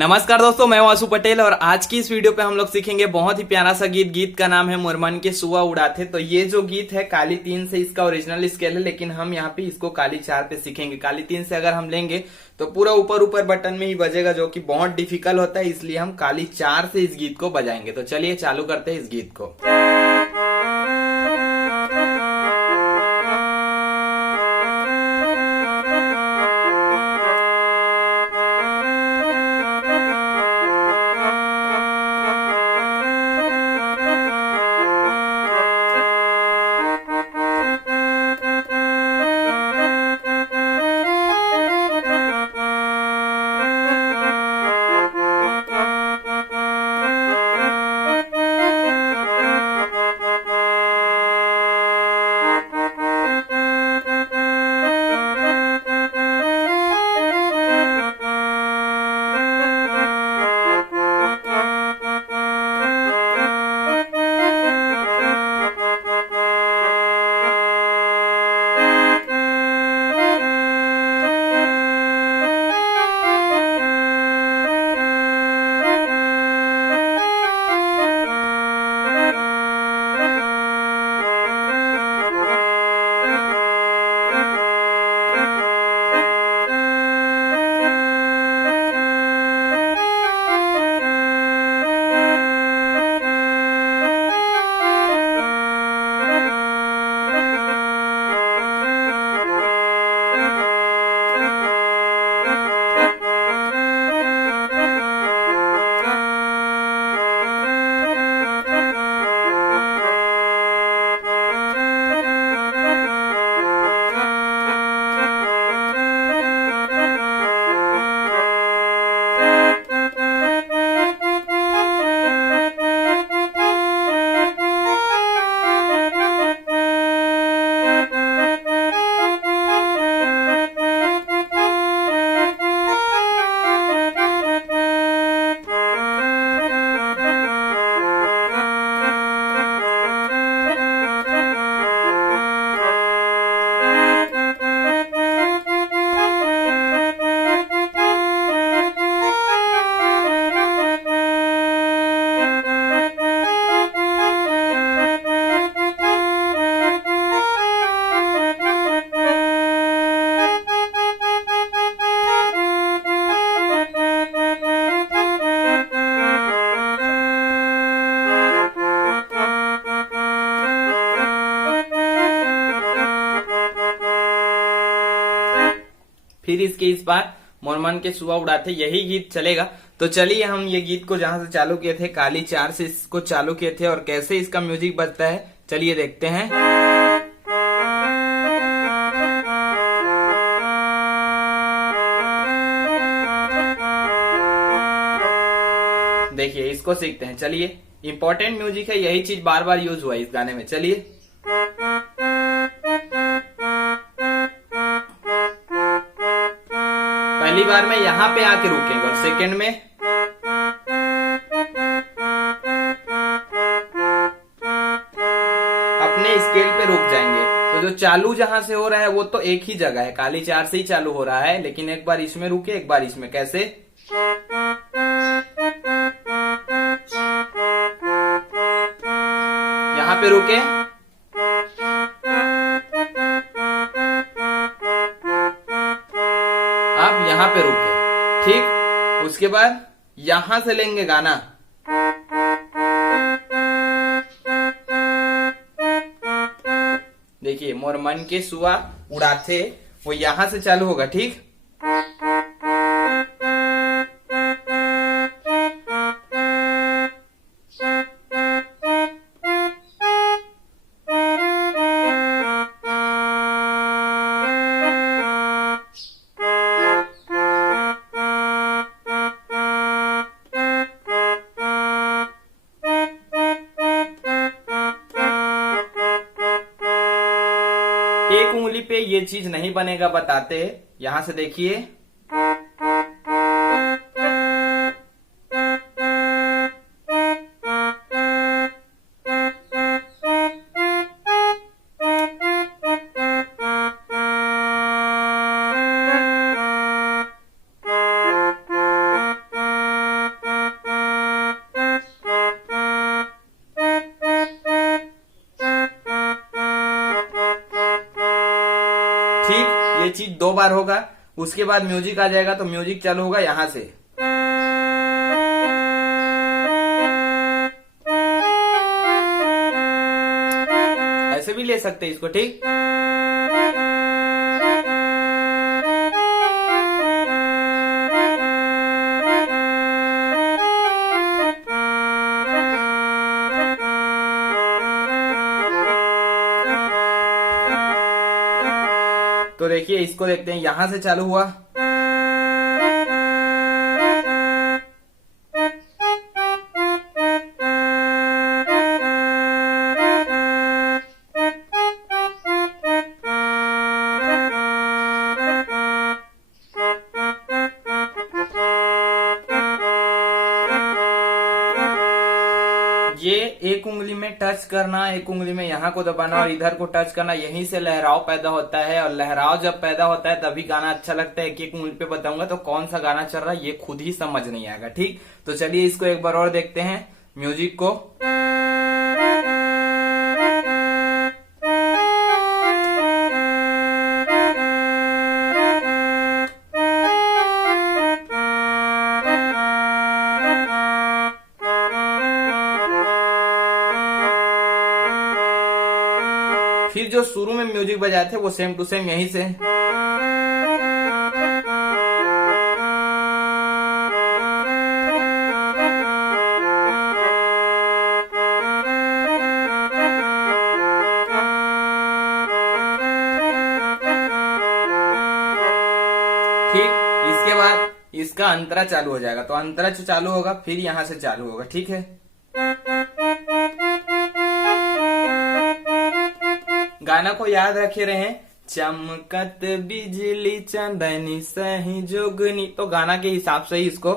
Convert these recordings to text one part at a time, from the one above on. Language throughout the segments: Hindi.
नमस्कार दोस्तों, मैं वासु पटेल और आज की इस वीडियो पे हम लोग सीखेंगे बहुत ही प्यारा सा गीत। गीत का नाम है मोरमन के सुआ उड़ाते। तो ये जो गीत है काली 3 से इसका ओरिजिनल स्केल है, लेकिन हम यहाँ पे इसको काली 4 पे सीखेंगे। काली 3 से अगर हम लेंगे तो पूरा ऊपर ऊपर बटन में ही बजेगा, जो कि बहुत डिफिकल्ट होता है, इसलिए हम काली 4 से इस गीत को बजाएंगे। तो चलिए चालू करते हैं इस गीत को। फिर इसके इस बार मोरमन के सुआ उड़ाते यही गीत चलेगा। तो चलिए हम ये गीत को जहां से चालू किए थे काली 4 से इसको चालू किए थे, और कैसे इसका म्यूजिक बजता है चलिए देखते हैं। देखिए इसको सीखते हैं। चलिए, इंपॉर्टेंट म्यूजिक है, यही चीज बार बार यूज हुआ है इस गाने में। चलिए पहली बार में यहाँ पे आके रुकेंगे और सेकंड में अपने स्केल पे रुक जाएंगे। तो जो चालू जहां से हो रहा है वो तो एक ही जगह है, काली 4 से ही चालू हो रहा है, लेकिन एक बार इसमें रुके एक बार इसमें। कैसे? यहाँ पे रुके, अब यहाँ पे रुके, ठीक। उसके बाद यहां से लेंगे गाना, देखिए मोरमन के सुआ उड़ाते वो यहां से चालू होगा, ठीक। एक उंगली पे ये चीज नहीं बनेगा, बताते हैं। यहां से देखिए, ठीक, ये चीज 2 बार होगा। उसके बाद म्यूजिक आ जाएगा, तो म्यूजिक चालू होगा यहां से। ऐसे भी ले सकते हैं इसको, ठीक। तो देखिए इसको देखते हैं, यहां से चालू हुआ, ये एक उंगली में टच करना, एक उंगली में यहाँ को दबाना और इधर को टच करना, यहीं से लहराव पैदा होता है। और लहराव जब पैदा होता है तभी गाना अच्छा लगता है। एक एक उंगली पे बताऊंगा तो कौन सा गाना चल रहा है ये खुद ही समझ नहीं आएगा, ठीक। तो चलिए इसको एक बार और देखते हैं म्यूजिक को। फिर जो शुरू में म्यूजिक बजाए थे वो सेम टू सेम यहीं से। ठीक, इसके बाद इसका अंतरा चालू हो जाएगा, तो अंतरा जो चालू होगा फिर यहां से चालू होगा, ठीक है। गाना को याद रखे रहे, चमकत बिजली चांदनी सही जोगनी, तो गाना के हिसाब से ही इसको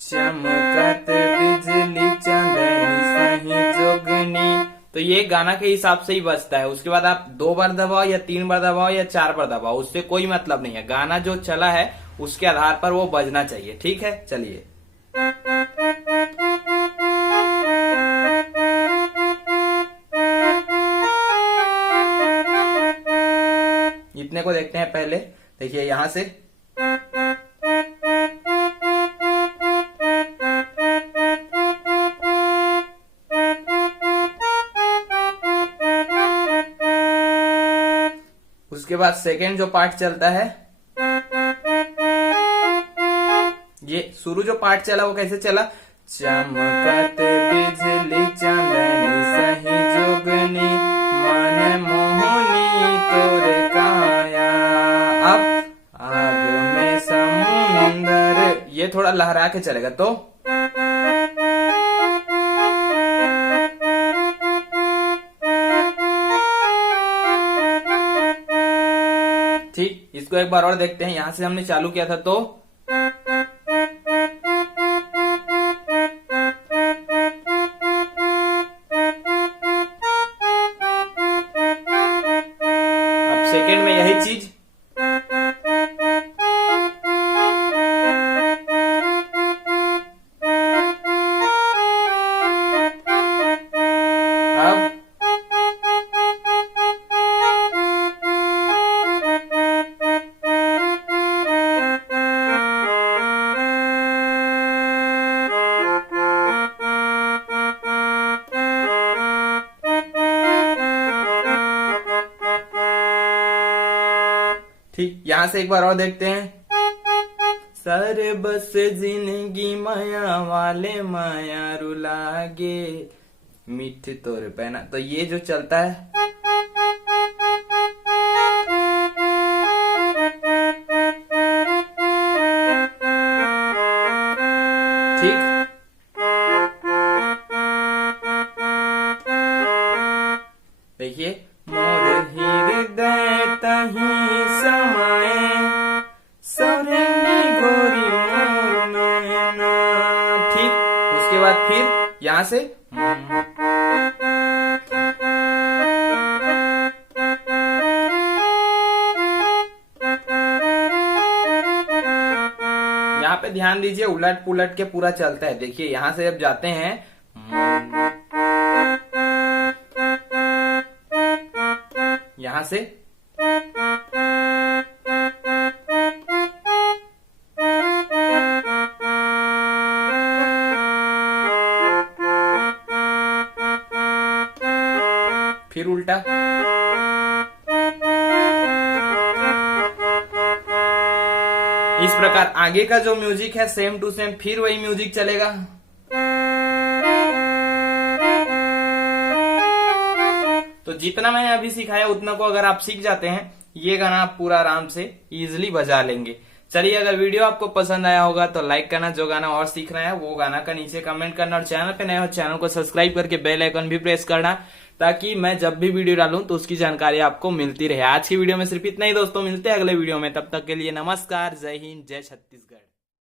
चमकत बिजली चांदनी सही जोगनी, तो ये गाना के हिसाब से ही बजता है। उसके बाद आप 2 बार दबाओ या 3 बार दबाओ या 4 बार दबाओ, उससे कोई मतलब नहीं है। गाना जो चला है उसके आधार पर वो बजना चाहिए, ठीक है। चलिए इतने को देखते हैं पहले। देखिए यहां से उसके बाद सेकेंड जो पार्ट चलता है, ये शुरू जो पार्ट चला वो कैसे चला, चमकत बिजली चांदनी सही जोगनी मन मोहनी तोरे काया, अब आग में समुंदर, ये थोड़ा लहरा के चलेगा। तो ठीक, इसको एक बार और देखते हैं। यहां से हमने चालू किया था, तो अब सेकेंड में यही चीज, अब ठीक, यहां से एक बार और देखते हैं। सर बस जिंदगी माया वाले माया रुलागे मीठ तोर पहना, तो ये जो चलता है ठीक। देखिए मोर हृदय तही समाए सौरनी गोरी मोर मैना, ठीक। उसके बाद फिर यहां से यहाँ पे ध्यान दीजिए, उलट पुलट के पूरा चलता है। देखिए यहां से जब जाते हैं यहां से फिर उल्टा, इस प्रकार आगे का जो म्यूजिक है सेम टू सेम फिर वही म्यूजिक चलेगा। तो जितना मैंने अभी सिखाया उतना को अगर आप सीख जाते हैं, ये गाना आप पूरा आराम से इजिली बजा लेंगे। चलिए, अगर वीडियो आपको पसंद आया होगा तो लाइक करना, जो गाना और सीखना है वो गाना का नीचे कमेंट करना, और चैनल पे नए हो चैनल को सब्सक्राइब करके बेल आइकन भी प्रेस करना, ताकि मैं जब भी वीडियो डालूं तो उसकी जानकारी आपको मिलती रहे। आज की वीडियो में सिर्फ इतना ही दोस्तों, मिलते हैं अगले वीडियो में, तब तक के लिए नमस्कार, जय हिंद, जय छत्तीसगढ़।